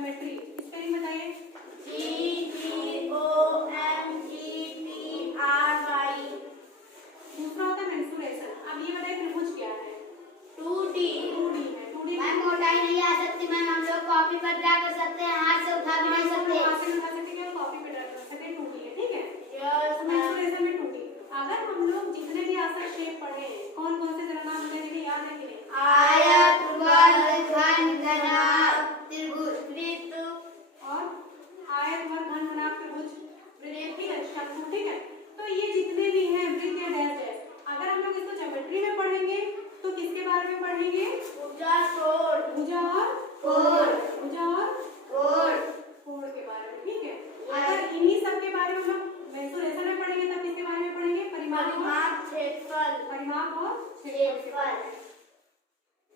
Geometry, spelling बताइए। GEOMETRY। दूसरा होता है मेंसुरेशन। अब ये बताइए त्रिभुज क्या है? 2D। 2D है। 2D मैम मोटाई नहीं आ सकती मैम, हम लोग कॉपी पर ड्रा कर सकते हैं, हाथ से उठा भी नहीं सकते। हाथ से उठा सकते हैं, कॉपी पे ड्रा कर सकते हैं। 2D है, ठीक है। Yes ma'am. मेंसुरेशन में 2D। अगर हम लोग जितने भी आसन शेप पढ़े हैं, कौन कौन से जरा नाम मुझे याद है कि नहीं? आयत, वर्ग, खंड, घनाभ, त्रिभुज, वृत्त और आयत, वर्ग, घन, घनाभ, त्रिभुज, वृत्त, ठीक है, शंकु, ठीक है। तो ये जितने भी हैं वृत्त या डैश डैश, अगर हम लोग इसको ज्योमेट्री में पढ़ेंगे तो किसके बारे में पढ़ेंगे? भुजा, कोण, भुजा और कोण, भुजा और कोण, कोण के बारे में, ठीक है। अगर इन्हीं सब के बारे में हम मेंसुरेशन में पढ़ेंगे तब किसके बारे में पढ़ेंगे? परिमाप, क्षेत्रफल, परिमाप और क्षेत्रफल।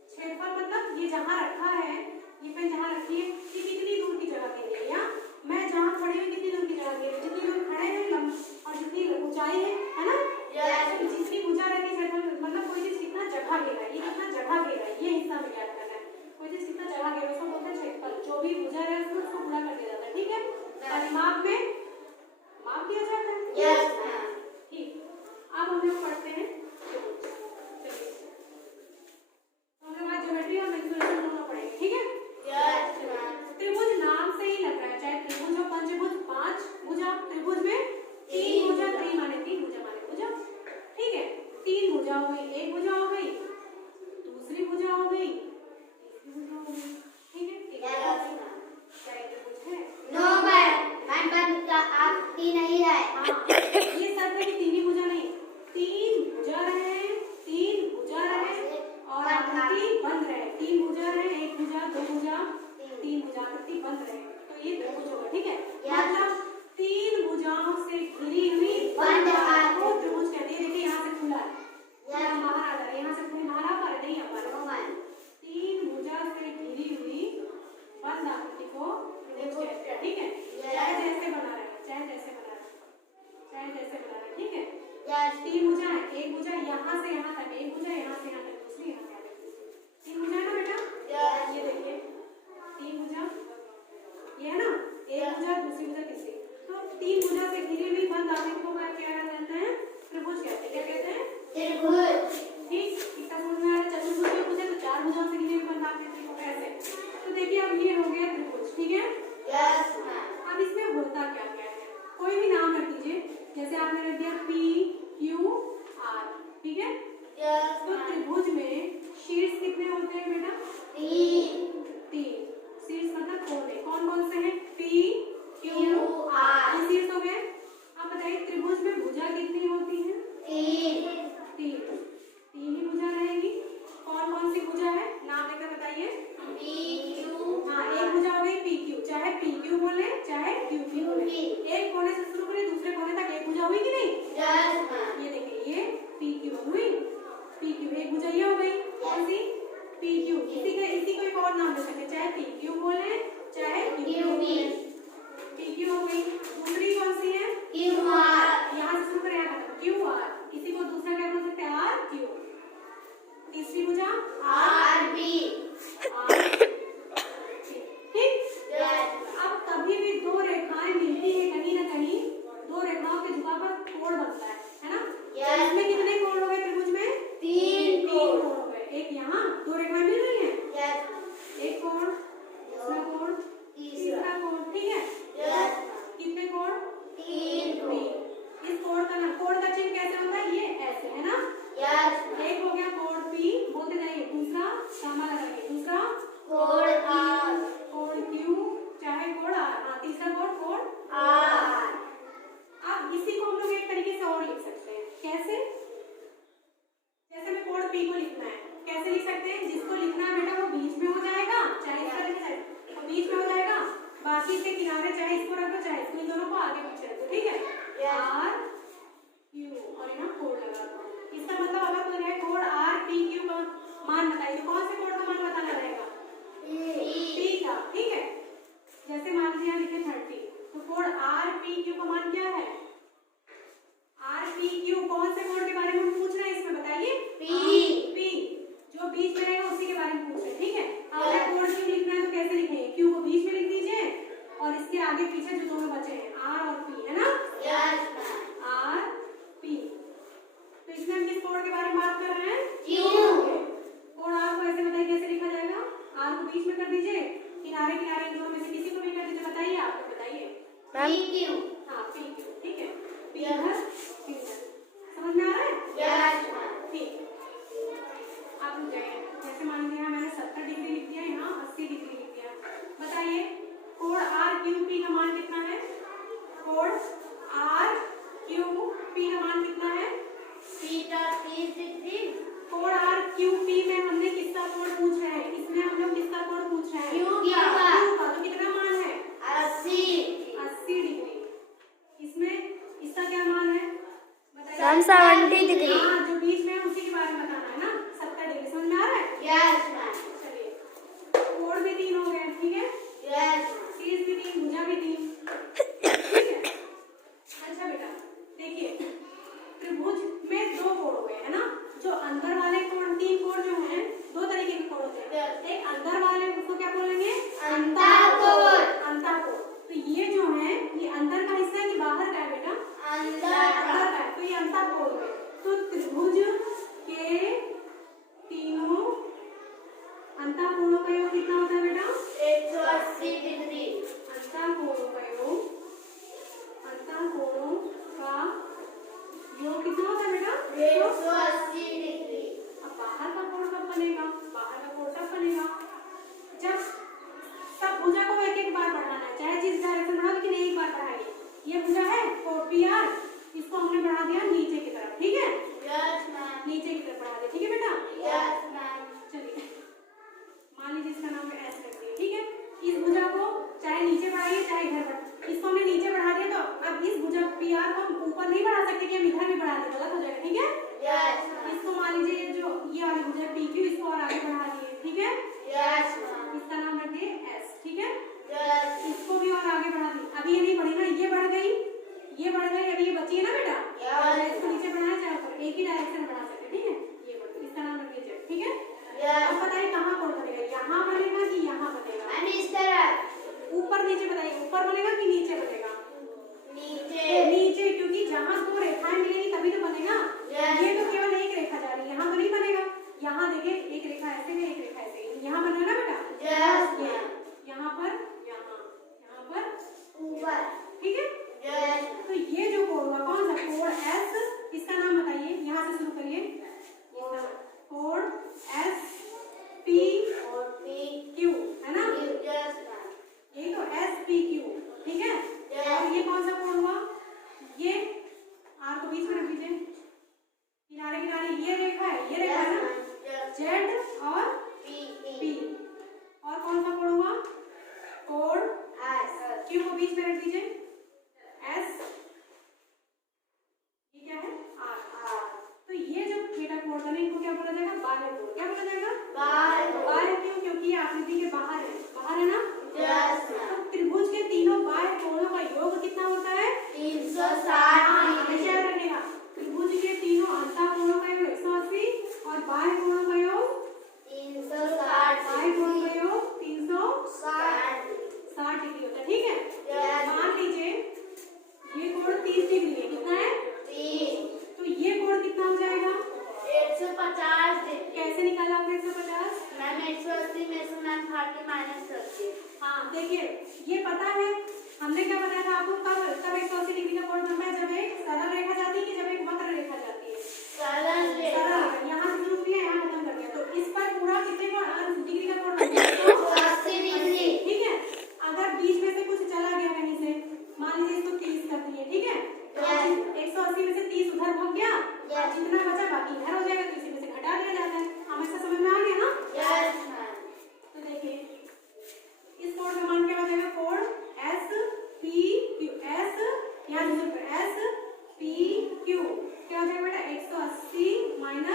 क्षेत्रफल मतलब ये जहाँ रखा है, ये पेन जहाँ रखी है, ये कितनी दूर की जगह के लिए, या मैं जहाँ खड़ी हूँ कितनी दूर की जगह के लिए, जितनी दूर खड़े हैं और जितनी ऊंचाई है ना? तो जितनी भुजा रहती है मतलब कोई चीज कितना जगह घेरा है, ये कितना जगह घेरा है, ये हिस्सा में ज्ञात करना है। कोई चीज कितना जगह घेरा है उसको बोलते हैं क्षेत्रफल। जो भी भुजा है उसको पूरा कर दिया जाता है, ठीक है। परिमाप में माप दिया जाता है। Yes ma'am. ठीक, अब हम लोग पढ़ते हैं हम लोग आज ज्योमेट्री और मेंसुरेशन दोनों पढ़ेंगे, ठीक है। Yes ma'am. त्रिभुज नाम से ही लग रहा है, चाहे त्रिभुज हो, पंचभुज, 5 भुजा, त्रिभुज में 3 भुजा, 3 माने 3 भुजा माने भुजा, ठीक है। 3 भुजा हो गई, एक भुजा हो गई, दूसरी भुजा हो गई, तीसरी भुजा हो गई, ठीक है। Yes ma'am. क्या ये त्रिभुज है? नो मैम, मैम का आपकी नहीं है। हाँ, ये सब में 3 ही भुजा नहीं, 3 भुजा रहे, 3 भुजा रहे और आकृति बंद रहे। 3 भुजा रहे, एक भुजा, दो भुजा, 3 भुजा, आकृति बंद रहे, तो ये त्रिभुज होगा, ठीक है। मतलब 3 भुजाओं से घिरी हुई बंद आकृति को त्रिभुज कहते हैं। देखिए यहाँ से खुला है, यहाँ बाहर आ रहा है, यहाँ से खुले बाहर आ पा रहे नहीं आ पा रहे। 3 भुजा से घिरी हुई बंद आकृति को त्रिभुज कहते हैं, ठीक है। चाहे जैसे बना रहे, चाहे जैसे बना रहे, चाहे जैसे बना रहे, ठीक है। 3 भुजा है, एक भुजा यहाँ से यहाँ तक, एक भुजा यहाँ से यहाँ तक, दूसरी यहाँ से यहाँ तक, 3 भुजा है ना बेटा? ये देखिए 3 भुजा, ये है ना, एक भुजा, दूसरी भुजा, तीसरी। तो 3 भुजा से घिरी हुई बंद आकृति को क्या कहते हैं? त्रिभुज कहते हैं। क्या कहते हैं? त्रिभुज। ठीक, इसका समझ में आ रहा है। चतुर्भुज में पूछे तो 4 भुजाओं से घिरी हुई बंद आकृति को कैसे? तो देखिए अब ये हो गया त्रिभुज, ठीक है। Yes ma'am. अब इसमें होता क्या क्या है? कोई भी नाम रख दीजिए, जैसे आपने रख दिया PQR, ठीक है। यस तो त्रिभुज में शीर्ष कितने होते हैं बेटा? 3। शीर्ष मतलब कोण है, कौन कौन से हैं? PQR, ये शीर्ष हो गए। अब बताइए त्रिभुज में भुजा कितनी होती है? 3 ही भुजा रहेगी। कौन कौन सी भुजा है, नाम लेकर बताइए। PQ। हाँ, एक भुजा हो गई PQ, चाहे PQ बोले चाहे QP बोले। एक कोने से शुरू करें दूसरे कोने तक एक भुजा हुई कि नहीं? Yes ma'am. ये देखिए ये PQ हुई, PQ एक भुजा ये हो गई, कौन सी? PQ। इसी को एक और नाम दे सकते हैं, चाहे PQ बोले चाहे QP बोले। PQ हो गई। दूसरी कौन सी है? QR। यहाँ से शुरू करें यहाँ तक QR। इसी को दूसरा क्या बोल सकते हैं? RQ। तीसरी भुजा RB। ठीक। यस। अब कभी भी दो रेखाएं मिलती है कहीं ना कहीं, दो रेखाओं के झुकाव पर कोण बनता है ना? यस। इसमें कितने कोण हो गए त्रिभुज में? 3 कोण हो गए। एक यहाँ दो रेखाएं मिल रही हैं, यस। एक कोण, दूसरा कोण, तीसरा कोण, ठीक है। यस। कितने कोण? 3। इस कोण का नाम, कोण का चिन्ह कैसे होता है? ये ऐसे है ना। यस। एक हो गया कोण P, बोलते जाइए। दूसरा सामा लगाइए, दूसरा कोण R। कोण Q, चाहे कोण R। हाँ, तीसरा कोण R। अब इसी को हम लोग एक तरीके से और लिख सकते हैं। कैसे? जैसे हमें कोण P को लिखना है, कैसे लिख सकते हैं? जिसको लिखना है बेटा वो बीच में हो जाएगा, चाहे इसका लिखना है तो बीच में हो जाएगा, बाकी के किनारे चाहे इसको रखो चाहे इसको, इन दोनों को आगे पीछे रखो, ठीक है। R Q और यहाँ कोण लगा दो। इसका मतलब अगर कोई है कोण RPQ का मान बताइए, तो कौन से कोण का मान बताना रहेगा? P का, ठीक है। जैसे मान लीजिए यहाँ लिखे 30, तो कोण RPQ का मान क्या है? RPQ कौन से कोण के बारे में पूछ रहे हैं इसमें बताइए? P। जो बीच में रहेगा उसी के बारे में पूछ रहे हैं, ठीक है। अगर कोण Q लिखना है तो कैसे लिखेंगे? Q को बीच में लिख दीजिए, आगे पीछे जो दोनों बचे हैं आर और पी, है ना? Yes ma'am. R P. तो इसमें हम किस कोड के बारे में बात कर रहे हैं? क्यू। कोड आर को ऐसे बताइए कैसे लिखा जाएगा? आर को बीच में कर दीजिए, किनारे किनारे इन दोनों में से किसी को भी कर दीजिए। बताइए, आप तो बताइए। P Q. हाँ पी क्यू, ठीक है। पी इधर, क्यू इधर। समझ में आ रहा है? Yes ma'am. ठीक। आप रुक जाइए। जैसे मान लीजिए मैंने 70 डिग्री लिख दिया, यहाँ 80 डिग्री लिख दिया। बताइए कोड आर क्यू पी का मान कितना है? कोड आर क्यू पी का मान कितना है? Theta 30 degree. Quad R Q P में हमने किसका कोड पूछ रहे हैं? इसमें हम लोग किसका कोड पूछ रहे हैं? क्यू क्यू का। का। तो कितना मान है? 80 डिग्री। इसमें इसका क्या मान है? बताइए। 70 डिग्री। हाँ, जो बीच में है उसी के बारे में बताना है ना। 70 डिग्री। समझ में आ रहा है? Yes ma'am. चलिए, कोड भी 3 हो गए, ठीक है? यस। शीर्ष भी 3, भुजा भी 3, ठीक है? अच्छा बेटा, देखिए त्रिभुज में 2 कोण हो गए, है ना? जो अंदर वाले कोण, 3 कोण जो हैं, 2 तरीके के कोण होते हैं। एक अंदर वाले, उसको क्या बोलेंगे? अंतःकोण। अंतःकोण। तो ये जो है, ये अंदर का हिस्सा है कि बाहर का है बेटा? अंदर अंदर का है। तो ये अंतःकोण है। तो त्रिभुज के तीनों अंतःकोणों का योग कितना होता है बेटा? 180 डिग्री। अंतःकोणों का योग, अंतःकोणों का योग कितना होता है बेटा? 180 डिग्री। अब बाहर का कोण कब बनेगा? बाहर का कोण तब बनेगा जब सब भुजा को एक एक बार बढ़ाना है, चाहे जिस डायरेक्शन बढ़ाओ, लेकिन एक बार बढ़ाइए। ये भुजा है कोण पी आर, इसको हमने बढ़ा दिया नीचे की तरफ, ठीक है? Yes ma'am. नीचे की तरफ बढ़ा दिया, ठीक है बेटा? Yes ma'am. चलिए, मान लीजिए इसका नाम एस रख दिया, ठीक है? इस भुजा को चाहे नीचे बढ़ाइए चाहे इधर बढ़ाइए। इसको हमने नीचे बढ़ा दिया, तो अब इस भुजा पी आर को हम ऊपर नहीं बढ़ा सकते कि हम इधर भी बढ़ा दें, गलत हो जाएगा, ठीक है? Yes ma'am. इसको मान लीजिए जो ये वाली भुजा पी क्यू, इसको और आगे बढ़ा दिए, ठीक है? Yes ma'am. इसका नाम रख दिए एस, ठीक है? यस। इसको भी और आगे बढ़ा दिए। अभी ये नहीं बढ़ी ना, ये बढ़ गई, ये बढ़ गई, अभी ये बची है ना बेटा? चाहे इसको नीचे बढ़ाए चाहे ऊपर, एक ही डायरेक्शन में बढ़ा सकते, ठीक है? ये बढ़ गई, इसका नाम रख दिए जेड, ठीक है? अब बताइए कहाँ कोण बनेगा? यहाँ बनेगा कि यहाँ बनेगा? मैम इस तरफ। ऊपर नीचे बताइए, ऊपर बनेगा कि नीचे बनेगा? नीचे। नीचे, क्योंकि जहाँ 2 रेखाएं मिलेंगी तभी तो बनेगा। Yes. ये तो केवल एक रेखा जा रही है, यहाँ तो नहीं बनेगा। यहाँ देखिए एक रेखा ऐसे है, एक रेखा ऐसे है, यहाँ बनेगा ना बेटा? यस ये मैम। यहाँ पर, यहाँ पर ऊपर। ठीक है? यस। तो ये जो कोण हुआ, कौन सा कोण? एस। इसका नाम बताइए, यहाँ से शुरू करिए। कोण एस पी और पी क्यू, है ना? Yes ma'am. ये तो एस पी क्यू, ठीक है? Yes. और ये कौन सा कोण हुआ? ये आर को बीच में रख दीजिए, किनारे किनारे ये रेखा है, ये रेखा है ना? जेड और पी। और कौन सा कोण हुआ? कोण एस। क्यू को बीच में रख दीजिए, एस। ये क्या है? आर। तो ये जो बेटा कोण बने, इनको क्या बोला जाएगा? बाह्य कोण। क्या बोला जाएगा? बाह्य। क्यों? क्योंकि ये आकृति के बाहर है, बाहर है ना? यस तो मैम। त्रिभुज के तीनों बाह्य कोणों का योग कितना होता है? 360 हमेशा डिग्री। याद रखिएगा, त्रिभुज के तीनों अंतःकोणों का योग 180 और बाह्य कोणों का योग 360 बाह्य कोणों का डिग्री। योग 360 डिग्री होता है, ठीक है? Yes. मान लीजिए ये कोण 30 डिग्री है, कितना है? 3। तो ये कोण कितना हो जाएगा? 150 डिग्री। कैसे निकाला आपने 150? मैम 180 में से मैम 30 माइनस करके। हाँ देखिए, ये पता है हमने क्या बताया था आपको? कब 180 डिग्री का कोण बनता है? जब एक सरल रेखा जाती है कि जब एक वक्र रेखा जाती है? सरल रेखा। यहाँ से शुरू किया, यहाँ खत्म कर दिया, तो इस पर पूरा कितने कोण डिग्री का कोण बनता है? 180 डिग्री। ठीक है? अगर बीच में से कुछ चला गया कहीं से, मान लीजिए इसको 30 कर दिए, ठीक है? Yes. 180 में से 30 उधर भाग गया, Yes. जितना बचा बाकी इधर हो जाएगा, तो इसी में से घटा दिया जाता है। हमें समझ में आ गया ना? Yes ma'am. तो देखिए इस कोण का मान क्या हो जाएगा? कोण एस पी क्यू। एस यहाँ से एस पी क्यू क्या हो जाएगा बेटा? 180 माइनस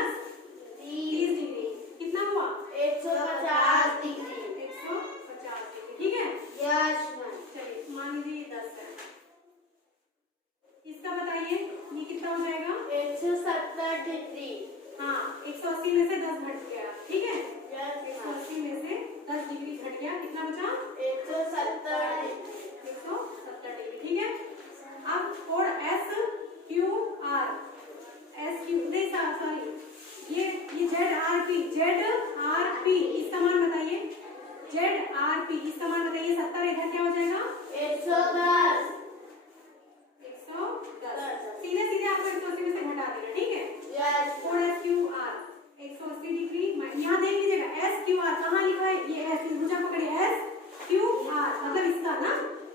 क्यू आर कहाँ लिखा है? ये एस, इस भुजा पकड़िए, एस क्यू आर मतलब इसका ना,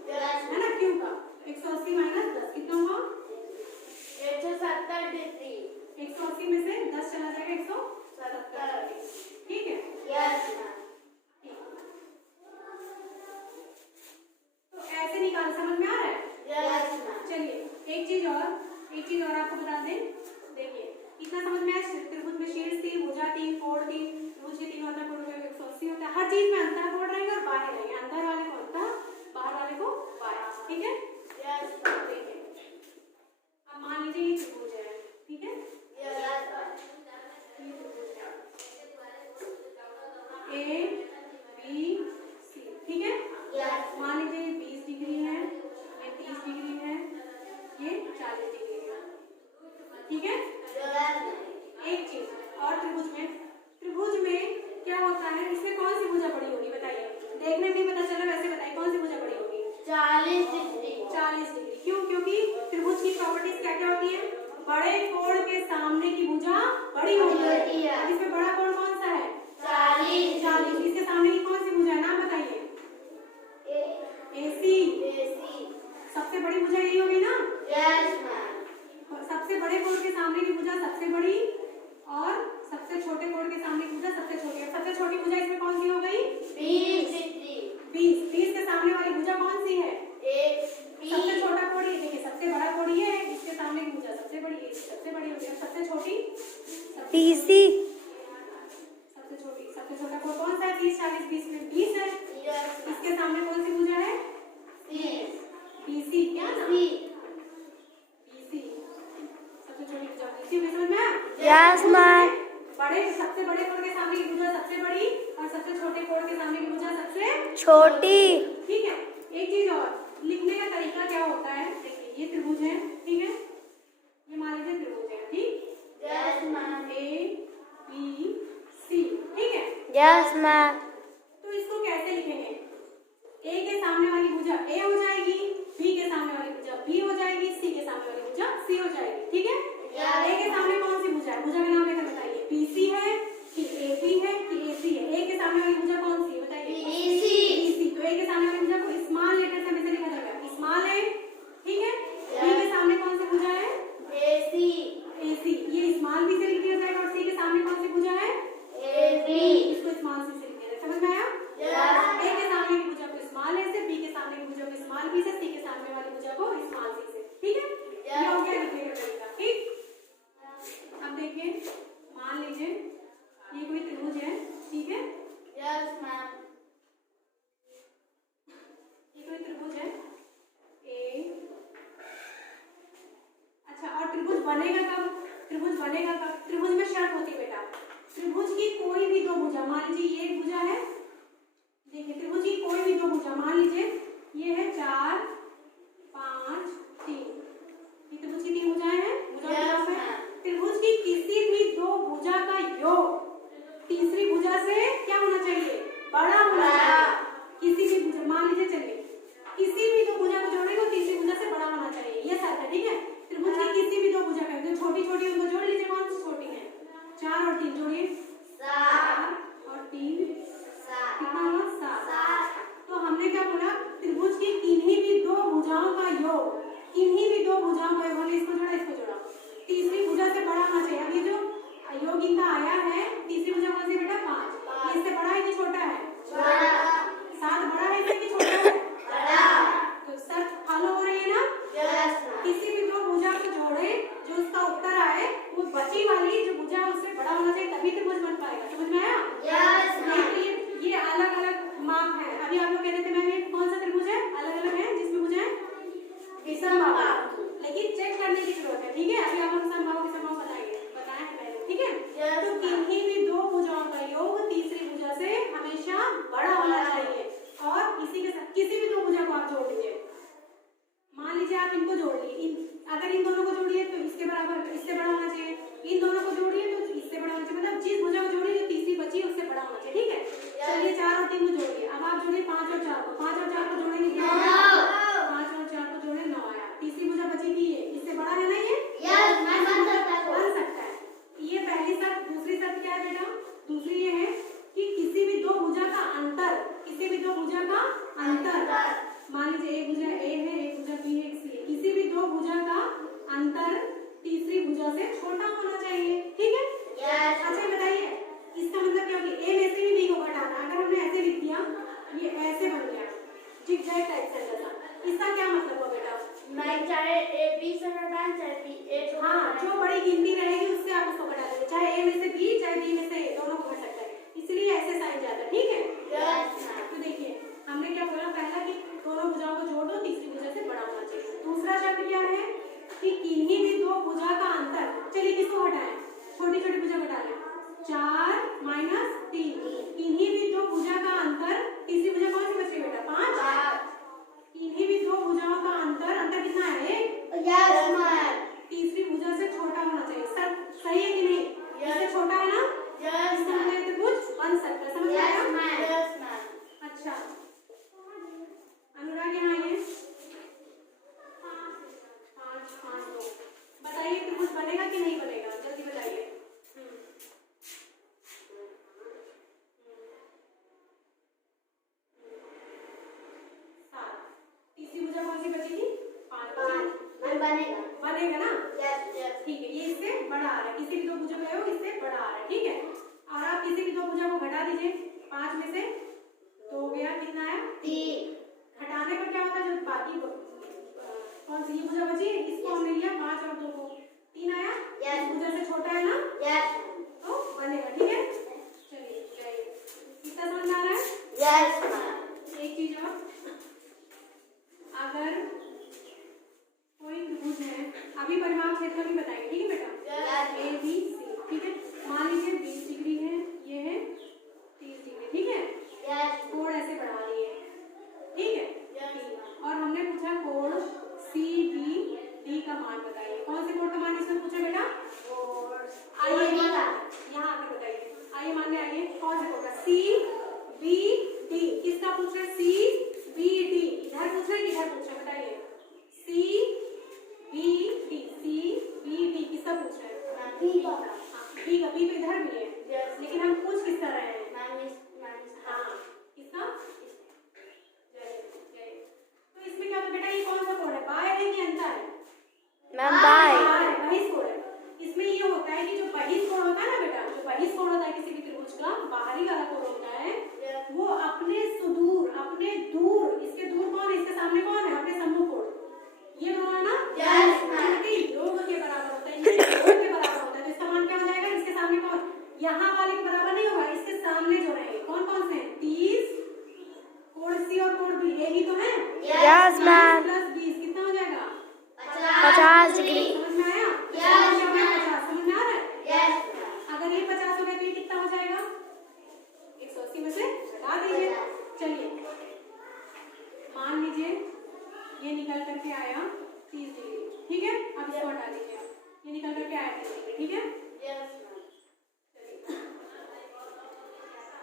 है ना, क्यू का। 180 माइनस 10 कितना हुआ? 170 डिग्री। 180 में से 10 चला जाएगा 170, ठीक है। Yes ma'am. तो ऐसे निकाल, समझ में आ रहा है? Yes ma'am. चलिए एक चीज और आपको बता दें। देखिए इतना समझ में आया, त्रिभुज में शीर्ष 3, भुजा 3, कोण 3, त्रिभुज के 3 अंतर कोण 180 होता है। हर चीज में अंतर कोण रहेगा और बाह्य रहेगा, अंदर वाले को अंतर, बाहर वाले को बाह्य, ठीक है। Yes ma'am. देखिए अब मान लीजिए ये त्रिभुज है, ठीक है, यस ये त्रिभुज है ए बी सी, ठीक है। यस। मान लीजिए 20 डिग्री है, ये 30 डिग्री है, ये 40 डिग्री है, ठीक है। एक चीज और, त्रिभुज में क्या होता है, इसमें कौन सी भुजा बड़ी होगी बताइए? देखने में पता चला, वैसे बताइए कौन सी भुजा बड़ी होगी? 40 डिग्री। 40 डिग्री। क्यों? क्योंकि त्रिभुज की प्रॉपर्टीज क्या क्या होती है? बड़े कोण के सामने की भुजा बड़ी होती है। अब इसमें बड़ा कोण कौन सा है? 40। इसके सामने की कौन सी भुजा है, नाम बताइए? एसी। सबसे बड़ी भुजा यही होगी ना? Yes ma'am. सबसे बड़े कोण के सामने की भुजा सबसे बड़ी और सबसे छोटे कोण के सामने की भुजा सबसे छोटी। सबसे छोटी भुजा इसमें कौन सी हो गई? 20 डिग्री। 20 के सामने वाली भुजा कौन सी है? सबसे 1 छोटा कोण ये, देखिए सबसे बड़ा कोण ये है, इसके सामने की भुजा सबसे बड़ी, सबसे बड़ी हो गई। सबसे छोटी बीसी। सबसे छोटा कोण कौन सा है? 30, 40, 20 में 20 है। इसके सामने कौन सी भुजा है? बीसी। क्या ना? बीसी सबसे छोटी भुजा, बीसी में समझ में आया? Yes ma'am. सबसे बड़े कोण के सामने की भुजा सबसे बड़ी और सबसे छोटे कोण के सामने की भुजा सबसे छोटी। ठीक है। एक चीज और, लिखने का तरीका क्या होता है? देखिए ये त्रिभुज है, ठीक है, ये मान लीजिए त्रिभुज है, ठीक, yes ma'am. A B C, ठीक है। Yes ma'am. तो इसको कैसे लिखेंगे? ए के सामने वाली भुजा ए हो जाएगी, बी के सामने वाली भुजा बी हो जाएगी, सी के सामने वाली भुजा सी हो जाएगी, ठीक है। ए के सामने कौन सी भुजा है? भुजा का नाम लेकर बताइए। बीसी है कि एबी है कि एसी है? ए के सामने वाली भुजा कौन सी है बताइए? बीसी। तो ए के सामने वाली भुजा को स्मॉल लेटर से हमेशा लिखा जाएगा, स्मॉल है, ठीक है। बी के सामने कौन सी भुजा है? एसी। ये स्मॉल बी से लिख दिया जाएगा। और सी के सामने कौन सी भुजा है? इसको स्मॉल सी से लिख दिया जाएगा, समझ में आया? ए के सामने की भुजा को स्मॉल ए से, बी के सामने की भुजा को स्मॉल बी से, सी के सामने वाली भुजा को स्मॉल सी से, ठीक है। ये हो गया लिखने का तरीका, ठीक। अब देखिए मान लीजिए ये कोई त्रिभुज है, ठीक है, यस मैम। ये कोई त्रिभुज है ए। अच्छा, और त्रिभुज बनेगा कब? त्रिभुज में शर्त होती है बेटा, त्रिभुज की कोई भी दो भुजा, मान लीजिए ये एक भुजा है, देखिए त्रिभुज की कोई भी दो भुजा, मान लीजिए ये है 4, 5, 3, ये त्रिभुज की 3 भुजाएं हैं, त्रिभुज की किसी भी दो भुजा का योग तीसरी भुजा से क्या होना चाहिए? बड़ा होना चाहिए। किसी भी भुजा, मान लीजिए चलिए किसी भी दो भुजा को जोड़ेंगे तीसरी भुजा से बड़ा होना चाहिए, ये शर्त है, ठीक है। त्रिभुज की किसी भी दो भुजा का जो छोटी छोटी उनको जोड़ लीजिए, कौन सी छोटी है? 4 और 3 जोड़िए, 4 और 3 कितना हुआ? 7। तो हमने क्या बोला? त्रिभुज की किन्हीं भी दो भुजाओं का योग, किन्हीं भी दो भुजाओं का योग, हमने इसको जोड़ा, तीसरी भुजा से बड़ा होना चाहिए। अभी जो योग इनका आया है, तीसरी भुजा कौन सी बेटा? 5। इससे बड़ा है कि छोटा है? 7 बड़ा है इससे कि छोटा है? तो शर्त फॉलो हो रही है ना? किसी भी दो भुजा को जोड़े, जो उसका उत्तर आए वो बची वाली जो भुजा है उससे बड़ा होना चाहिए, तभी त्रिभुज बन पाएगा, समझ में आया? ये अलग अलग माप है। अभी आप लोग कह रहे थे मैम ये कौन सा त्रिभुज है? अलग अलग है, जिसमें भुजा है विषमबाहु, लेकिन चेक करने की जरूरत है, ठीक है। अभी आप लोग समबाहु बताए हैं पहले, ठीक है। तो किन्हीं भी दो भुजाओं का योग तीसरी भुजा से हमेशा बड़ा होना चाहिए। और इसी के साथ किसी भी दो भुजा को आप जोड़ लीजिए, मान लीजिए आप इनको जोड़ लिए, अगर इन दोनों को जोड़िए तो इसके बराबर, इससे बड़ा होना चाहिए, इन दोनों को जोड़िए तो इससे बड़ा होना चाहिए, मतलब जिस भुजा को जोड़िए जो तीसरी बची उससे बड़ा होना चाहिए, ठीक है। चलिए 4 और 3 को जोड़िए, अब आप जोड़िए 5 और 4 को, 5 और 4 को जोड़ेंगे क्या? 5 और 4 को जोड़े 9 आया, तीसरी भुजा बची थी, ये इससे बड़ा है ना, ये बन सकता है। ये पहली शर्त। दूसरी शर्त क्या है बेटा? दूसरी ये है कि किसी भी जो बड़ी गिनती रहेगी उससे आप उसको घटा देंगे, चाहे ए में से बी चाहे बी में से ए, दोनों को घट सकता है, इसलिए ऐसे साइन जाता है। ठीक है, तो देखिए हमने क्या बोला पहला कि दोनों भुजाओं को जोड़ दो, तीसरी भुजा से बड़ा होना चाहिए। दूसरा शब्द क्या है कि किन्हीं भी दो भुजा का अंतर, चलिए किसको घटाएं, छोटी छोटी भुजा घटा लें, 4 माइनस 3, किन्हीं भी दो भुजा का अंतर, तीसरी भुजा कौन सी बच रही बेटा, 5, किन्हीं भी दो भुजाओं का अंतर कितना है, 1, तीसरी भुजा से छोटा होना चाहिए। सर सही है कि नहीं, इससे छोटा है ना, इसका मतलब त्रिभुज बन सकता है, समझ में आया? अच्छा अनुराग यहाँ आइए, 5 5 2 बताइए त्रिभुज बनेगा कि नहीं बनेगा, जल्दी बताइए। तीसरी भुजा कौन सी बचेगी, 5 बनेगा ना, ठीक है, ये इससे बड़ा आ रहा है, किसी भी दो भुजा का योग इससे बड़ा आ रहा है। ठीक है, और आप किसी भी दो भुजा को घटा दीजिए, 5 में से 2 गया, कितना है 3, घटाने पर क्या होता है, जब बाकी कौन सी ये भुजा बची, इसको हमने लिया 5 और 2 को 3 आया, इस भुजा से छोटा है ना, तो बनेगा। ठीक है, चलिए कितना समझ में आ रहा है? एक चीज और, अगर कोई त्रिभुज है, अभी परिमाप क्षेत्र भी बताएंगे, ठीक है बेटा, ए बी सी, ठीक है, मान लीजिए 20 डिग्री है, ये है 30 डिग्री, ठीक है, कोण ऐसे बढ़ा लिए, ठीक है, और हमने पूछा कोण सी बी डी का मान बताइए, कौन से कोण का मान इसमें पूछा बेटा, आइए यहाँ आके बताइए, आइए मानने आइए, कौन से कोण का, सी बी डी, किसका पूछ रहे, सी बी डी, इधर पूछ रहे किधर पूछ रहे बताइए, सी बी डी किसका पूछ रहे हैं, बी का, बी तो इधर भी है, लेकिन हम पूछ किसका रहे हैं, हाँ किसका, तो इसमें क्या होता है बेटा, ये कौन सा कोण है, बाय है कि अंतर है, मैम बाय, बहिष कोण है। इसमें ये होता है कि जो बहिष कोण होता है ना बेटा, जो बहिष कोण होता है किसी भी त्रिभुज का, बाहरी वाला कोण होता है, वो अपने सुदूर, अपने दूर, इसके दूर कौन है, इसके सामने कौन है, अपने सम्मुख कोण, ये दोनों है ना, इनके योग के बराबर होता है, ये योग के बराबर होता है, तो इसका मान क्या हो जाएगा, इसके सामने कौन, यहाँ वाले के बराबर नहीं होगा, इसके सामने जो रहेंगे कौन कौन से हैं, 30, कोण सी और कोण बी, यही तो है, यस मैम, प्लस 20 कितना हो जाएगा, 50 डिग्री, समझ में आया, 50 समझ में आ रहा है, अगर ये 50 हो गया तो ये कितना हो जाएगा, 180 में से घटा दीजिए। चलिए मान लीजिए ये निकल करके आया 30 डिग्री, ठीक है, अब इसको हटा दीजिए, ये निकल करके आया 30 डिग्री, ठीक है, चलिए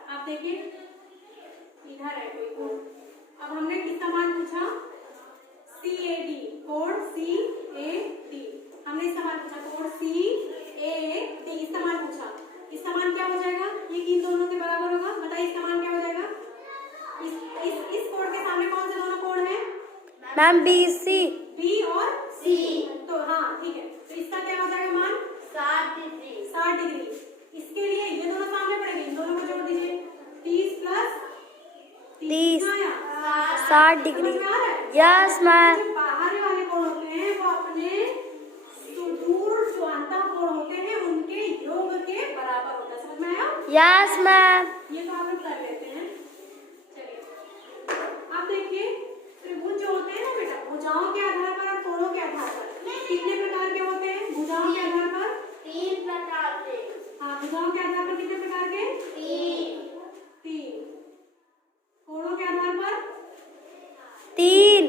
आप देखिए इधर है कोई कोण, अब हमने किसका मान पूछा, CAD, कोण CAD, हमने इसका मान पूछा, कोण CAD, इसका मान पूछा, इसका मान क्या हो जाएगा, ये इन दोनों के बराबर होगा, बताइए इसका मान क्या हो जाएगा, इस कोण के सामने कौन से दोनों कोण हैं, मैम बी सी, बी और सी, तो हाँ ठीक है, तो इसका क्या हो जाएगा मान, 60 डिग्री, इसके लिए ये दोनों सामने पड़ेंगे, इन दोनों को जोड़ दीजिए, 30 प्लस 30, आया 60 डिग्री, यस मैम, बाहर वाले कोण होते हैं वो अपने सुदूर जो अंतः कोण होते हैं उनके योग के बराबर होता है, समझ में आया, यस मैम, ये तो आप लोग कर लेते हैं। चलिए अब देखिए त्रिभुज जो होते हैं ना बेटा, भुजाओं के आधार पर और कोणों के आधार पर कितने प्रकार के होते हैं, भुजाओं के आधार पर 3 प्रकार के, हाँ भुजाओं के आधार पर कितने प्रकार के, 3, कोणों के आधार पर 3,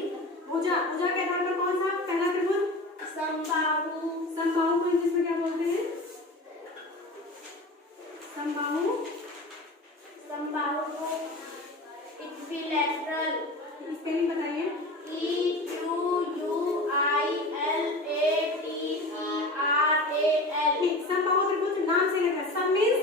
भुजा के आधार पर कौन सा, पहला त्रिभुज समबाहु को इंग्लिश में क्या बोलते हैं, समबाहु को इक्विलैटरल, स्पेलिंग बताइए, EQUILATERAL, ठीक, समबाहु त्रिभुज नाम से लेकर, सम मींस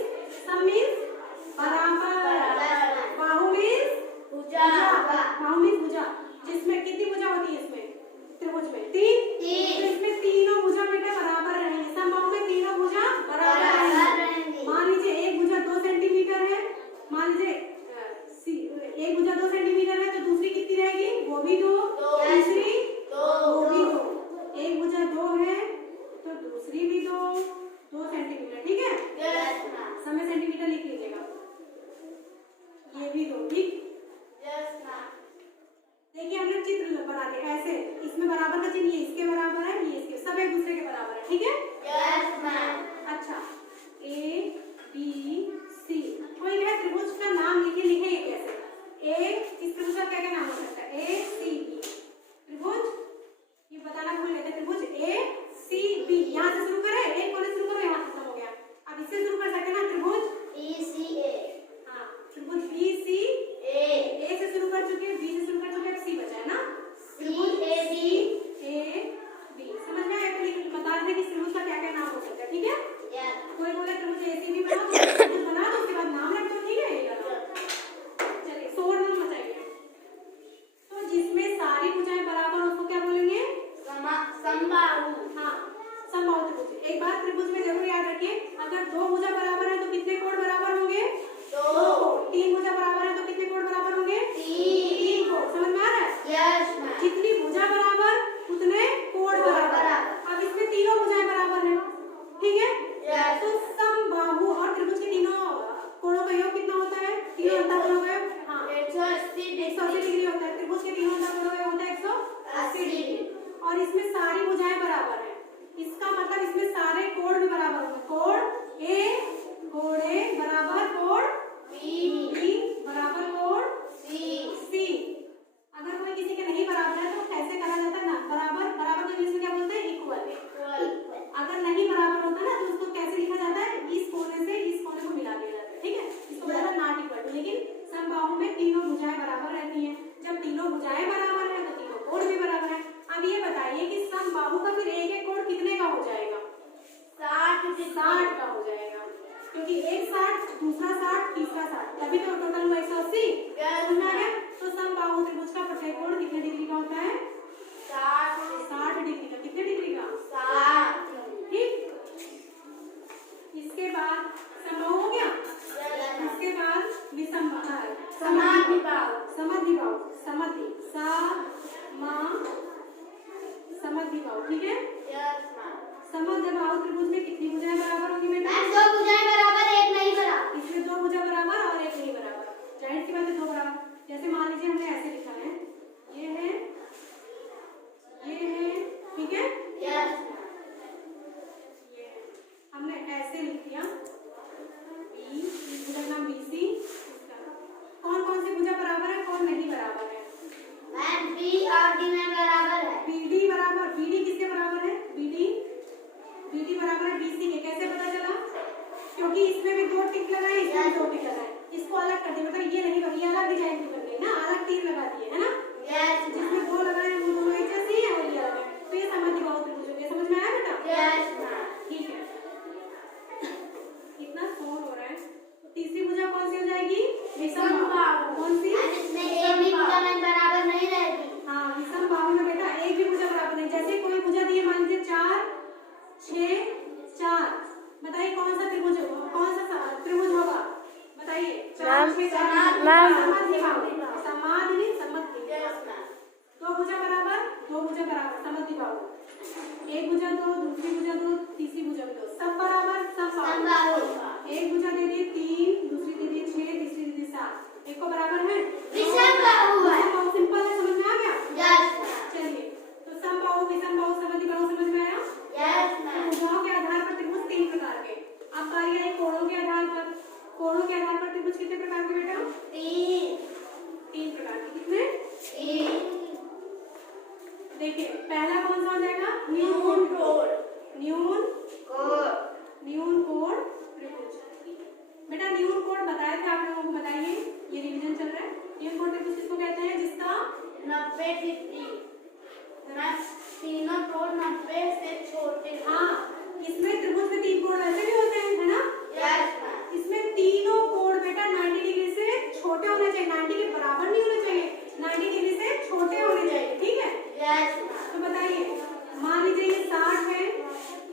त्रिभुज का नाम लिखे लिखे कैसे? इस त्रिभुज का क्या क्या नाम हो सकता है? ए सी बी त्रिभुज, ये बताना भूल गए थे, त्रिभुज ए सी बी। यहाँ से शुरू करें, एक कोने से शुरू करो, यहाँ खत्म हो गया। अब इससे शुरू कर सकते हैं ना, त्रिभुज ई सी ए। हाँ, त्रिभुज बी सी ए से शुरू कर चुके, बी से शुरू कर चुके, अब सी बचा है ना, त्रिभुज ए बी ए बी। समझ में आया? बता रहे कि त्रिभुज का क्या क्या नाम हो सकता है, ठीक है? कोई बोले त्रिभुज ए सी बी बनाओ, तो त्रिभुज बना दो, उसके बाद नाम रख दो, ठीक है? चलिए, शोर मत मचाइए। तो जिसमें सारी भुजाएं बराबर उसको क्या बोलेंगे? समबाहु। हाँ, समबाहु त्रिभुज। एक बात त्रिभुज में जरूर याद रखिए, अगर दो भुजा बराबर है तो कितने कोण बराबर होंगे? दो। तीन भुजा बराबर है तो कितने कोण बराबर होंगे? तीन कोण। समझ में आ रहा है? Yes ma'am. जितनी भुजा बराबर उतने कोण बराबर। अब इसमें तीनों भुजाएं बराबर हैं, ठीक है? Yes. तो समबाहु और त्रिभुज के तीनों कोणों का योग कितना होता है? तीनों अंतःकोणों का योग, हाँ, 180 डिग्री होता है। त्रिभुज के तीनों अंतःकोणों का योग होता है 180 डिग्री। और इसमें सारी भुजाएं बराबर हैं, इसका मतलब इसमें सारे कोण भी बराबर होंगे। कोण ए, कोण ए बराबर कोण बी बराबर कोण सी। अगर कोई किसी के नहीं बराबर है तो कैसे करा जाता है ना, बराबर बराबर को इंग्लिश में क्या बोलते हैं? इक्वल। अगर नहीं बराबर होता ना तो उसको कैसे लिखा जाता है? इस कोने से इस कोने को मिला दिया जाता है, ठीक है? इसको बोलते हैं नॉट इक्वल। लेकिन समबाहु में तीनों भुजाएं बराबर रहती हैं। जब तीनों भुजाएं बराबर है तो तीनों कोण भी बराबर है। अब ये बताइए कि समबाहु का फिर एक एक कोण कितने का हो जाएगा? 60 का हो जाएगा, क्योंकि एक 60, दूसरा 60, तीसरा 60, तभी तो टोटल हुआ 180। समझ में आ गया? तो समबाहु त्रिभुज का प्रत्येक कोण कितने डिग्री का होता है? 60 डिग्री का। कितने डिग्री का? 60। ठीक। इसके बाद समबाहु हो गया। इसके बाद विसमबाहु, समद्विबाहु, समद्विबाहु, समद्वि समद्विबाहु, ठीक है? समद्विबाहु त्रिभुज में कितनी भुजाएं बराबर होगी बेटा? दो भुजाएं बराबर, एक नहीं बराबर। इसमें दो भुजा बराबर और एक नहीं बराबर। जाहिर सी बात है, दो बराबर। जैसे मान लीजिए हमने ऐसे लिखा है, ये है, ठीक है? यस। ये हमने ऐसे लिख दिया, बी, इस भुजा का नाम BC। कौन कौन सी भुजा बराबर है, कौन नहीं बराबर है? मैम बी और डी में बराबर है। BD बराबर, BD किसके बराबर है? BD बराबर है BC के। कैसे पता चला? क्योंकि इसमें भी दो टिक लगाए, इसमें भी दो टिक लगाए। इसको अलग कर दिया, मतलब ये नहीं बनी, अलग डिजाइन की बन गई ना, अलग तीर लगा दिए, है ना? यस। जिसमें दो लगाए वो दोनों एक जैसी है और ये अलग है, तो ये समद्विबाहु त्रिभुज हो गया। समझ में आया बेटा? Yes ma'am. ठीक है। इतना शोर हो रहा है। तीसरी भुजा कौन सी हो जाएगी? विसमबाहु। कौन सी? इसमें एक भी भुजा में बराबर नहीं रहेगी। हाँ, विसमबाहु में बेटा एक भी भुजा बराबर नहीं। जैसे कोई भुजा दी है, मान लीजिए 4, 6, 4, बताइए कौन सा त्रिभुज होगा? कौन सा त्रिभुज होगा? बताइए। 4, 6, 4 समद्विबाहु। समाधि समद्वि। Yes ma'am. दो भुजा बराबर, दो भुजा बराबर, समद्विबाहु। एक भुजा दो, दूसरी भुजा दो, तीसरी भुजा दो, सब बराबर, समबाहु। एक भुजा दे दी 3, दूसरी दे दी 6, तीसरी दे दी 7, एक को बराबर है? विसमबाहु है। विसमबाहु सिंपल है, समझ में आ गया? यस। चलिए, तो समबाहु, विसमबाहु, समद्विबाहु समझ में आया? Yes ma'am. भुजाओं के आधार पर त्रिभुज 3 प्रकार के। अब बारी आई कोणों के आधार पर। कोणों के आधार पर त्रिभुज कितने प्रकार के बेटा? 3 प्रकार के। कितने? 3। देखिए, पहला कौन सा हो जाएगा? न्यून कोण त्रिभुज। बेटा न्यून कोण बताए थे आप लोगों को, बताइए, ये रिवीजन चल रहा है। न्यून कोण त्रिभुज किसको कहते हैं? जिसका 90 डिग्री, तीनों कोण 90 से छोटे। हाँ, इसमें त्रिभुज में 3 कोण वैसे भी होते हैं, है ना? Yes ma'am. इसमें तीनों कोण बेटा 90 डिग्री से छोटे होने चाहिए, 90 के बराबर नहीं होने चाहिए, 90 डिग्री से छोटे होने चाहिए, ठीक है? यस। तो बताइए, मान लीजिए ये 60 है,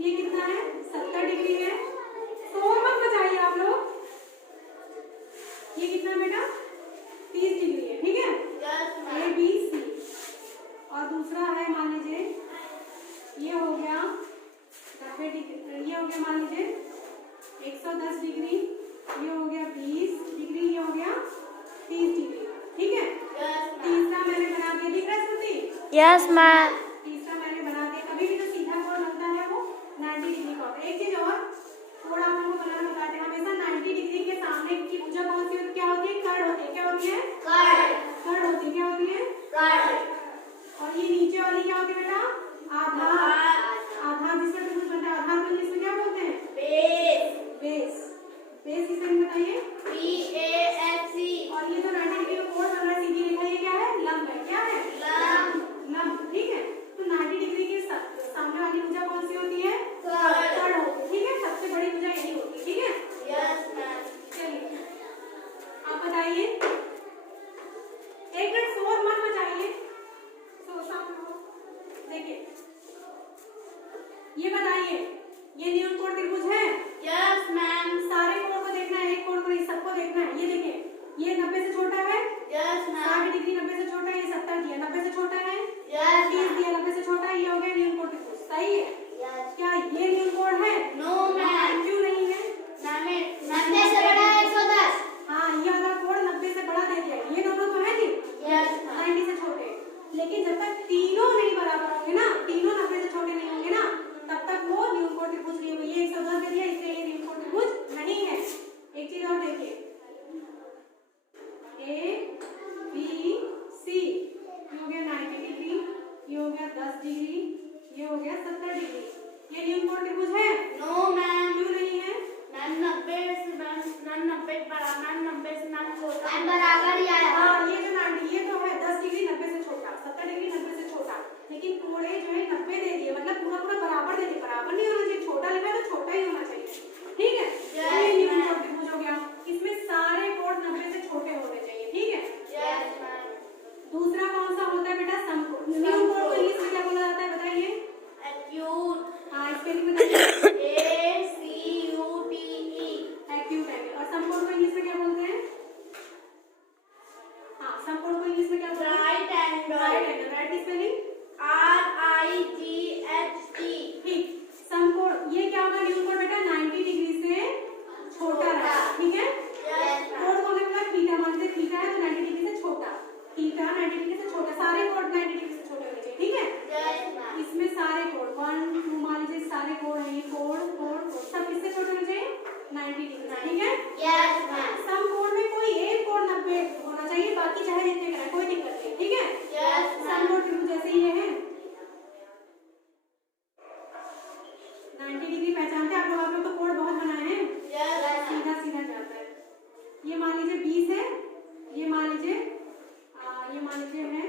ये कितना है? 70 डिग्री है। शोर मत बजाइए आप लोग। ये कितना बेटा? 30 डिग्री है, ठीक है? Yes ma'am. ABC। और दूसरा है, मान लीजिए ये हो गया 90 डिग्री, ये हो गया मान लीजिए 110 डिग्री, ये हो गया 20 डिग्री, ये हो गया 30 डिग्री, ठीक है? तीसरा मैंने बना दिया, दिख रहा है श्रुति? Yes ma'am. तीसरा मैंने बना दिया। कभी भी जो सीधा कोण बनता है वो 90 डिग्री का होता है। एक चीज और थोड़ा हम लोग बनाना बताते हैं, हमेशा 90 डिग्री के सामने की भुजा कौन सी बताइए, एक मिनट शोर मत मचाइए, देखिए ये बताइए, ये न्यून कोण त्रिभुज है? Yes ma'am. सारे कोण को देखना है, एक कोण को नहीं, सबको देखना है। ये देखिए, ये 90 से छोटा है, यस मैम। 60 डिग्री 90 से छोटा है, ये 70 दिया 90 से छोटा है, यस 30 दिया 90 से छोटा है, ये हो गया न्यून कोण त्रिभुज। सही है? यस। क्या ये न्यून कोण है? No ma'am. क्यों नहीं है? मैम 90 से बड़ा है 110। हाँ, ये वाला कोण 90 से बड़ा दे दिया, ये दोनों तो है नहीं, यस मैम। 90 से छोटे। लेकिन जब तक तीनों नहीं बराबर होंगे ना, तीनों 90 से छोटे नहीं होंगे ना, तब तक वो न्यून कोण त्रिभुज नहीं होगा। ये 110 दे दिया, इसलिए ये न्यून कोण त्रिभुज नहीं है। एक चीज और देखिए, ए बी सी, ये हो गया 90 डिग्री, ये हो गया 10 डिग्री, ये हो गया 70 डिग्री। ये न्यून कोण त्रिभुज है? No ma'am. क्यों नहीं है? मैम 90 से मैम 90 बड़ा, मैम 90 से मैम छोटा। मैम बराबर ही आया। हाँ, ये जो 90 ये तो है 10 डिग्री 90 से छोटा, 70 डिग्री 90 से छोटा, लेकिन कोणे जो है 90 दे दिए, मतलब पूरा पूरा बराबर दे दिए। बराबर नहीं होना चाहिए, छोटा लिखा है तो छोटा ही होना चाहिए। ठीक है? तो ये न्यून कोण त्रिभुज हो गया। इसमें सारे कोण 90 से छोटे होने चाहिए। ठीक है? Yes ma'am. दूसरा कौन सा होता है बेटा? समकोण। न्यून कोण को इंग्लिश में क्या बोला जाता है बताइए? एक्यूट। हाँ, स्पेलिंग बताइए। ACUTE। Acute angle. और समकोण को इंग्लिश में क्या बोलते हैं? हाँ, समकोण को इंग्लिश में क्या बोलते हैं? Right angle. Right angle. Right की स्पेलिंग? RIGHT। ठीक। समकोण ये क्या होगा? न्यून कोण बेटा 90 डिग्री से छोटा रहेगा। ठीक है? Yes ma'am. कोण को हमने बोला थीटा, मानते थीटा है तो 90 डिग्री से छोटा, थीटा 90 डिग्री से छोटा, सारे कोण 90 डिग्री से छोटे होने चाहिए। ठीक है? Yes ma'am. इसमें सारे कोण 1 2 मान लीजिए, सारे कोण है, कोण कोण कोण सब किससे छोटे होने चाहिए? 90 डिग्री से। ठीक है? Yes ma'am. समकोण में कोई एक कोण 90 होना चाहिए, बाकी चाहे जितने कराए कोई दिक्कत नहीं। ठीक है? Yes ma'am. समकोण त्रिभुज जैसे ये है 90 डिग्री पहचानते हैं आप लोग तो कोण बहुत बनाए हैं, यस। सीधा सीधा जाता है। ये मान लीजिए 20 है, ये मान लीजिए है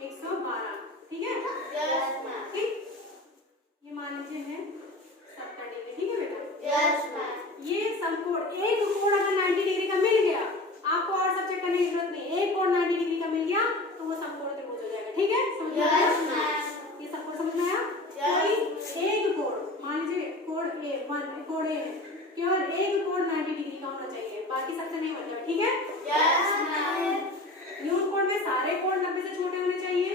112। ठीक है? Yes ma'am. ठीक, ये मान लीजिए है 70 डिग्री। ठीक है बेटा? Yes ma'am. ये समकोण, एक कोण अगर 90 डिग्री का मिल गया, आपको और सब चेक करने की जरूरत नहीं, एक कोण 90 डिग्री का मिल गया तो वो समकोण त्रिभुज हो जाएगा। ठीक है? समझ में आया? Yes ma'am. ये समकोण समझ में आया? कोई एक कोण, मान लीजिए कोण कोण ए है, केवल एक कोण 90 डिग्री का होना चाहिए, बाकी सबसे नहीं बन जाए। ठीक है? Yes ma'am. न्यून कोण में सारे कोण 90 से छोटे होने चाहिए,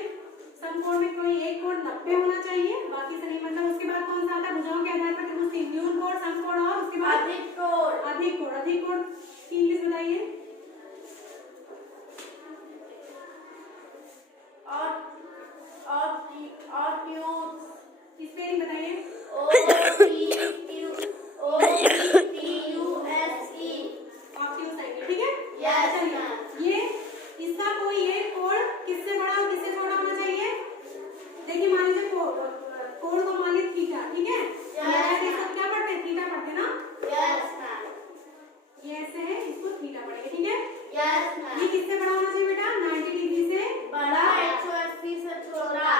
समकोण में कोई एक कोण 90 होना चाहिए, बाकी से नहीं बनता। उसके बाद कौन सा आता है? भुजाओं के आधार पर त्रिभुज तीन, न्यून कोण, समकोण और उसके बाद अधिक कोण। अधिक कोण। अधिक कोण की इंग्लिश बताइए? स्पेलिंग बताइए? OPTUSE। ऑब्ट्यूज आएंगे। ठीक है? यस चलिए, मैम। ये इसका कोई एक कोण किससे बड़ा और किससे छोटा होना चाहिए? देखिए, मान लीजिए कोण को मान लीजिए थीटा। ठीक है? Yes, ये सब क्या पढ़ते हैं? थीटा पढ़ते हैं ना? Yes ma'am. ये ऐसे है, इसको थीटा पढ़ेंगे। ठीक है? यस ये मैम। किससे बड़ा होना चाहिए बेटा? 90 डिग्री से बड़ा 180 से छोटा।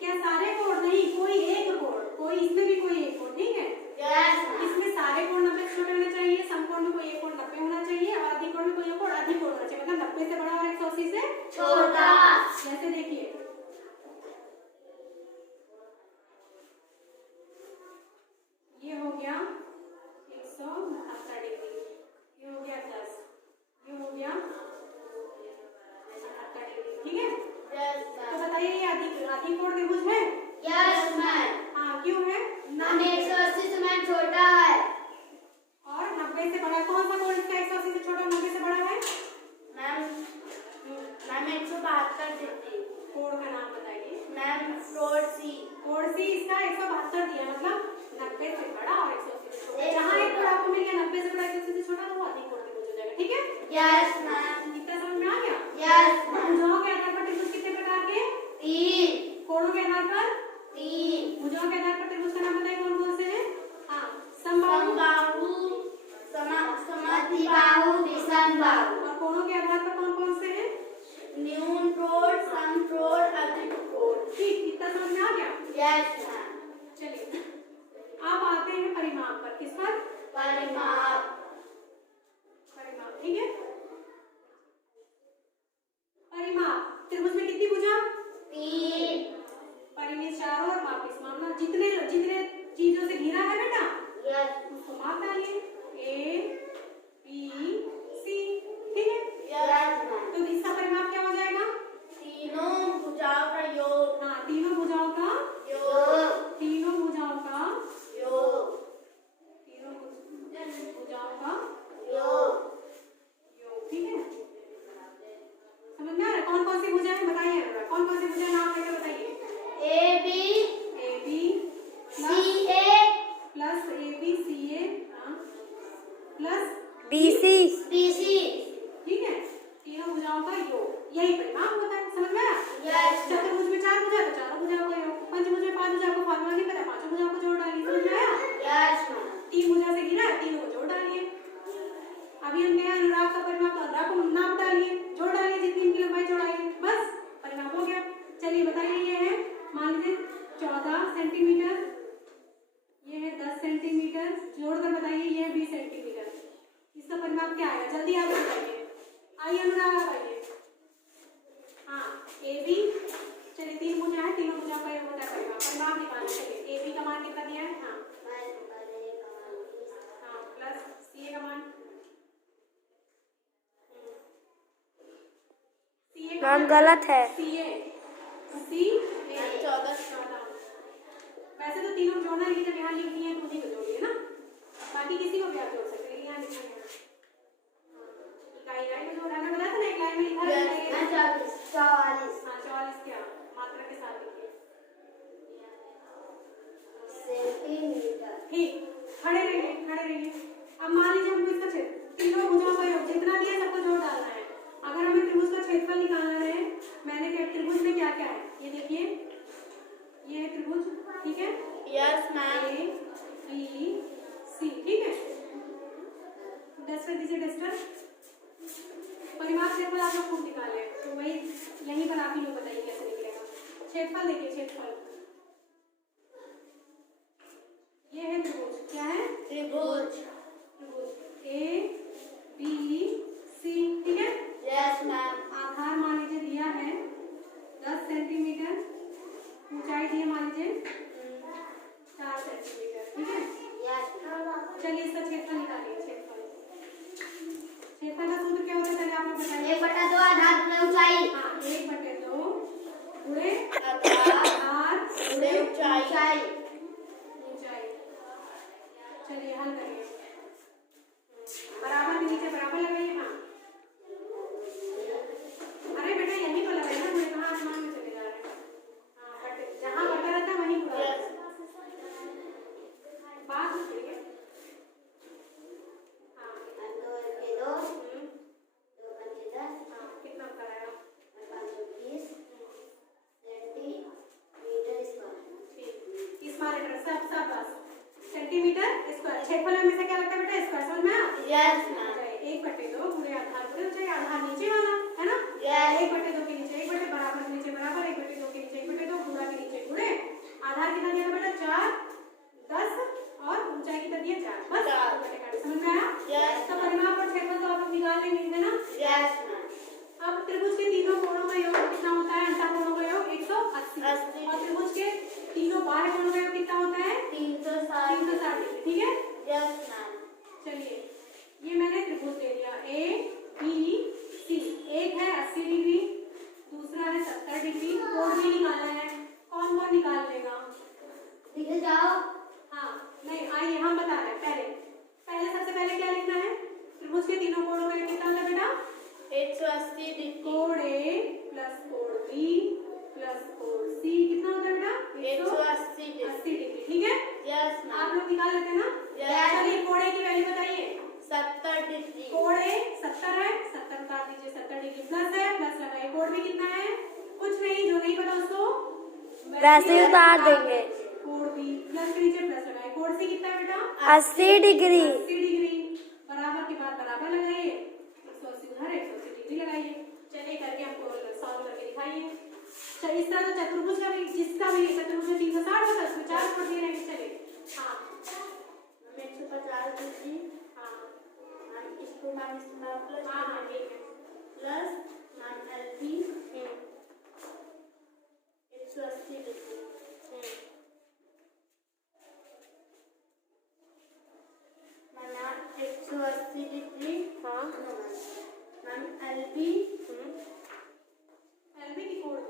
क्या सारे कोण नहीं, कोई एक कोण, कोई इसमें भी कोई एक कोण। ठीक है? Yes ma'am. इसमें सारे कोण 90 से छोटे होने चाहिए, समकोण में कोई एक कोण 90 होना चाहिए और अधिक कोण में कोई एक कोण अधिक कोण होना चाहिए, मतलब 90 से बड़ा और 180 से छोटा। जैसे देखिए, ये हो गया 172 डिग्री, ये हो गया 10, ये हो गया 78 डिग्री। ठीक है? यस तो मैम। बताइए, ये अधिक कोण त्रिभुज है? Yes ma'am. हाँ, क्यों है? मैम 180 से मैम छोटा है। और 90 से बड़ा। कौन सा कोण इसका 180 से छोटा और 90 से बड़ा है? Ma'am 172 degree. कोण का नाम बताइए? मैम कोण सी। कोण सी इसका 172 दिया, मतलब 90 से बड़ा और 180 से छोटा। जहाँ एक कोण आपको मिल गया 90 से बड़ा 180 से छोटा, तो वो अधिक कोण त्रिभुज हो जाएगा। ठीक है? Yes ma'am. इतना समझ में आ गया? Yes ma'am. भुजाओं के आधार पर त्रिभुज कितने प्रकार के? 3। कोणों के आधार पर 3। भुजाओं के आधार पर त्रिभुज का नाम बताइए कौन कौन से हैं? हाँ, समबाहु समबाहु, समद्विबाहु, विषमबाहु। और कोणों के आधार पर कौन कौन से हैं? न्यून कोण, समकोण, अधिक कोण। ठीक, इतना समझ में आ गया? Yes ma'am. चलिए, आप आते हैं परिमाप पर। किस पर? परिमाप। परिमाप। ठीक है? मैम गलत है। CA ma'am 14। वैसे तो तीनों जोड़ना है, लेकिन जब यहाँ लिख दिए तो उन्हीं को जोड़िए ना, बाकी किसी को भी आप जोड़ सकते हैं, लेकिन यहाँ लिखना है। इकाई लाइन में जोड़ा है, बोला था ना एक लाइन में लिखा है। 44। हाँ 44 क्या मात्रा के साथ लिखिए। सेंटीमीटर। ठीक, खड़े रहिए खड़े रहिए। अब मान लीजिए हमको इसका तीनों भुजाओं का योग जितना भी है सबको जोड़ डालना है। अगर हमें त्रिभुज का क्षेत्रफल निकालना है, मैंने क्या त्रिभुज में क्या क्या है ये देखिए, ये है त्रिभुज, ठीक है। Yes ma'am. A B C, ठीक है। डस्टर दीजिए डस्टर। परिमाप क्षेत्रफल आप लोग खुद निकाले, तो वही यहीं पर आप ही लोग बताइए कैसे निकलेगा। क्षेत्रफल देखिए, क्षेत्रफल ये है त्रिभुज, क्या है त्रिभुज। A B C, ठीक है। Yes ma'am. आधार मान लीजिए दिया है 10 सेंटीमीटर, ऊंचाई दी है मान लीजिए 4 सेंटीमीटर, ठीक है। चलिए इसका क्षेत्रफल निकालिए। क्षेत्रफल का सूत्र क्या होता है, पहले आप लोग बताइए। 1/2 आधार गुणे ऊंचाई। हाँ 1/2 गुणे आधार गुणे ऊंचाई। चलिए हल करिए। बराबर के नीचे बराबर लगाइए। हाँ अरे बेटा यहीं पर लगाइए ना, मुझे कहाँ आसमान में चले जा रहे हैं। हाँ बटे, जहाँ बटा रहता है वहीं पूरा बात करिए। हाँ कितना होता है? स्क्वायर सब बस सेंटीमीटर स्क्वायर। क्षेत्रफल में हमेशा क्या लगता है बेटा, स्क्वायर, समझ में आया? Yes ma'am. 1/2 गुणे आधार गुणे ऊंचाई, आधार नीचे वाला है ना। Yes. 1/2 के नीचे 1/2 बराबर के नीचे बराबर, 1/2 के नीचे 1/2 गुणा के नीचे गुणे। आधार कितना दिया था बेटा 4 10 और ऊंचाई कितना दिया 4, बस 4/8। समझ में आया? Yes. तो परिमाप और क्षेत्रफल तो आप लोग निकाल लेंगे, है ना। Yes ma'am. अब त्रिभुज के तीनों कोणों का योग कितना होता है, अंतःकोणों का योग 180 80। और त्रिभुज के तीनों बाह्य कोणों का योग कितना होता है 360 डिग्री, ठीक है। Yes ma'am. चलिए ये मैंने त्रिभुज दे दिया A B C, एक है 80 डिग्री, दूसरा है 70 डिग्री। कोण भी निकालना है, कौन कौन निकाल लेगा? लिख जाओ। हाँ नहीं आइए हम बता रहे हैं। पहले सबसे पहले क्या लिखना है, त्रिभुज के तीनों कोणों का योग कितना होता है बेटा 180 डिग्री। कोण A प्लस कोण B प्लस कोण C कितना होता है बेटा 180 डिग्री, ठीक है। Yes ma'am. आप लोग निकाल लेते हैं ना। Yes. चलिए कोण A की वैल्यू बताइए। 70 डिग्री। कोण A 70 है, 70 उतार दीजिए, 70 डिग्री प्लस है, प्लस लगाइए। कोण B कितना है, कुछ नहीं, जो नहीं पता उसको वैसे ही उतार देंगे। कोण B प्लस के नीचे प्लस लगाइए। कोण C कितना है बेटा 80 डिग्री। 80 डिग्री, बराबर के बाद बराबर लगाइए, 180 उधर 180 डिग्री लगाइए। चलिए करके हमको सॉल्व करके दिखाइए। चलिए इस तरह तो चतुर्भुज का भी, जिसका भी चतुर्भुज में 360 होता है उसमें 4 छोड़ दिए रहेंगे। चलिए हाँ 150 डिग्री। हाँ हम इसको माइनस में प्लस हाँ हाँ ठीक है। प्लस मान LP 180 डिग्री माना 180 डिग्री। हाँ मैम LP LB की कोण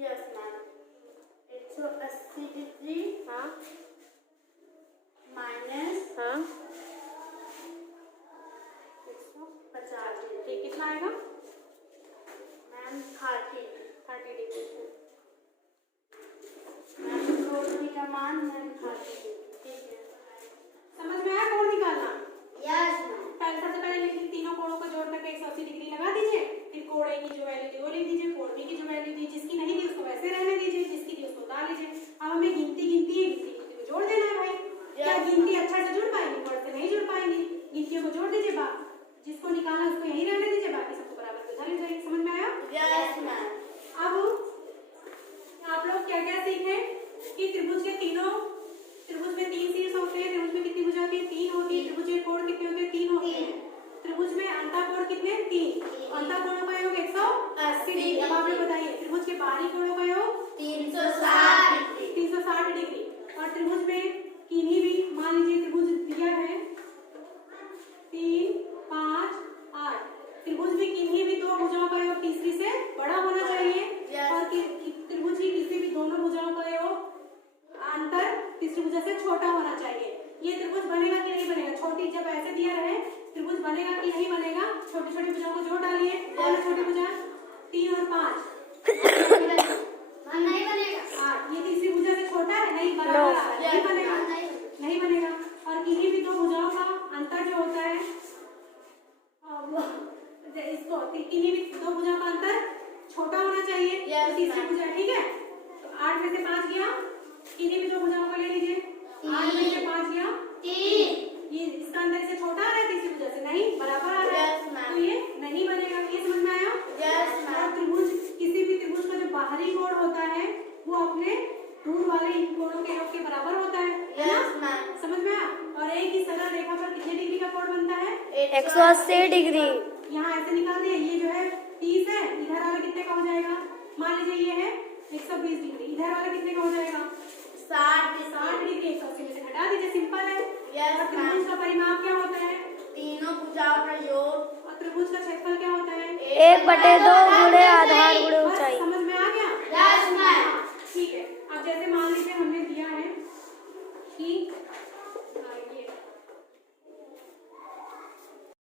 यस मैम 180 डिग्री हाँ माइनस हाँ 150 डिग्री। ठीक कितना आएगा मैम 30 डिग्री। मैम रोटी का मान मैम 30 ठीक है। समझ में आया कोण निकालना? Yes ma'am. पहले सबसे पहले लिखिए तीनों कोणों को जोड़ करके 180 डिग्री लगा दीजिए। फिर कोण A की जो वैल्यू थी वो लिख दीजिए, कोण B की जो वैल्यू थी, जिसकी नहीं थी उसको वैसे रहने दीजिए, जिसकी थी उसको उतार लीजिए। अब हमें गिनती को जोड़ देना है भाई। क्या गिनती अच्छा से जुड़ पाएंगी, वर्ड से नहीं जुड़ पाएंगी। गिनतियों को जोड़ दीजिए, जिसको निकालना उसको यहीं रहने दीजिए, बाकी सबको बराबर उधर ले जाइए। समझ में आया? Yes ma'am. अब आप लोग क्या क्या सीखे कि त्रिभुज में 3 शीर्ष होते हैं। त्रिभुज में कितनी भुजा होती है 3 होती है। त्रिभुज के कोण कितने होते हैं 3 होते हैं। त्रिभुज में अंतःकोण कितने 3, अंतःकोणों का योग 180 डिग्री। अब आप लोग बताइए त्रिभुज के बाहरी कोणों का योग 360 डिग्री। और त्रिभुज में किन्हीं भी मान लीजिए त्रिभुज दिया है 3 5 8 त्रिभुज भी किन्हीं भी दो भुजाओं का योग तीसरी से बड़ा होना चाहिए Yes. और त्रिभुज की किसी भी दोनों भुजाओं का योग अंतर तीसरी भुजा से छोटा होना चाहिए। ये त्रिभुज बनेगा कि नहीं बनेगा? छोटी जब ऐसे दिया रहे त्रिभुज बनेगा कि नहीं बनेगा? छोटी छोटी भुजाओं को जोड़ डालिए। कौन है छोटी भुजा? 3 और 5 नहीं बनेगा। 8। ये तीसरी भुजा से छोटा है? नहीं, बराबर आ रहा है। नहीं बनेगा, नहीं बनेगा। और किन्हीं भी दो भुजाओं का अंतर जो होता है इसको किन्हीं भी दो भुजाओं का अंतर छोटा होना चाहिए। Yes, तो तीसरी ma'am. भुजा, ठीक है। तो 8 में से 5 गया, किन्हीं भी दो भुजाओं को ले लीजिए। 8 में से 5 गया, 3 ये इसका अंतर इससे छोटा आ रहा है तीसरी भुजा से? नहीं, बराबर आ रहा है। Yes, ma'am. तो ये नहीं बनेगा। ये समझ में आया? Yes, और ma'am. त्रिभुज किसी भी त्रिभुज का जो बाहरी कोण होता है वो अपने दूर वाले इन कोणों के योग के बराबर होता है ना? Yes, ma'am. समझ में आया? और एक ही सरल रेखा पर कितने डिग्री का कोण बनता है? 180 डिग्री। यहाँ ऐसे निकाल दिए। ये जो है 30 है, इधर वाला कितने का हो जाएगा? मान लीजिए ये है 120 डिग्री, इधर वाला कितने का हो जाएगा? 60 डिग्री। 180 में से घटा दीजिए, सिंपल है। Yes, और त्रिभुज का परिमाप क्या होता है? तीनों भुजाओं का योग और त्रिभुज का क्षेत्रफल क्या होता है? 1/2 गुणे आधार गुणे बस ऊंचाई। समझ में आ गया? Yes, ma'am. ठीक है। अब जैसे मान लीजिए हमने दिया है कि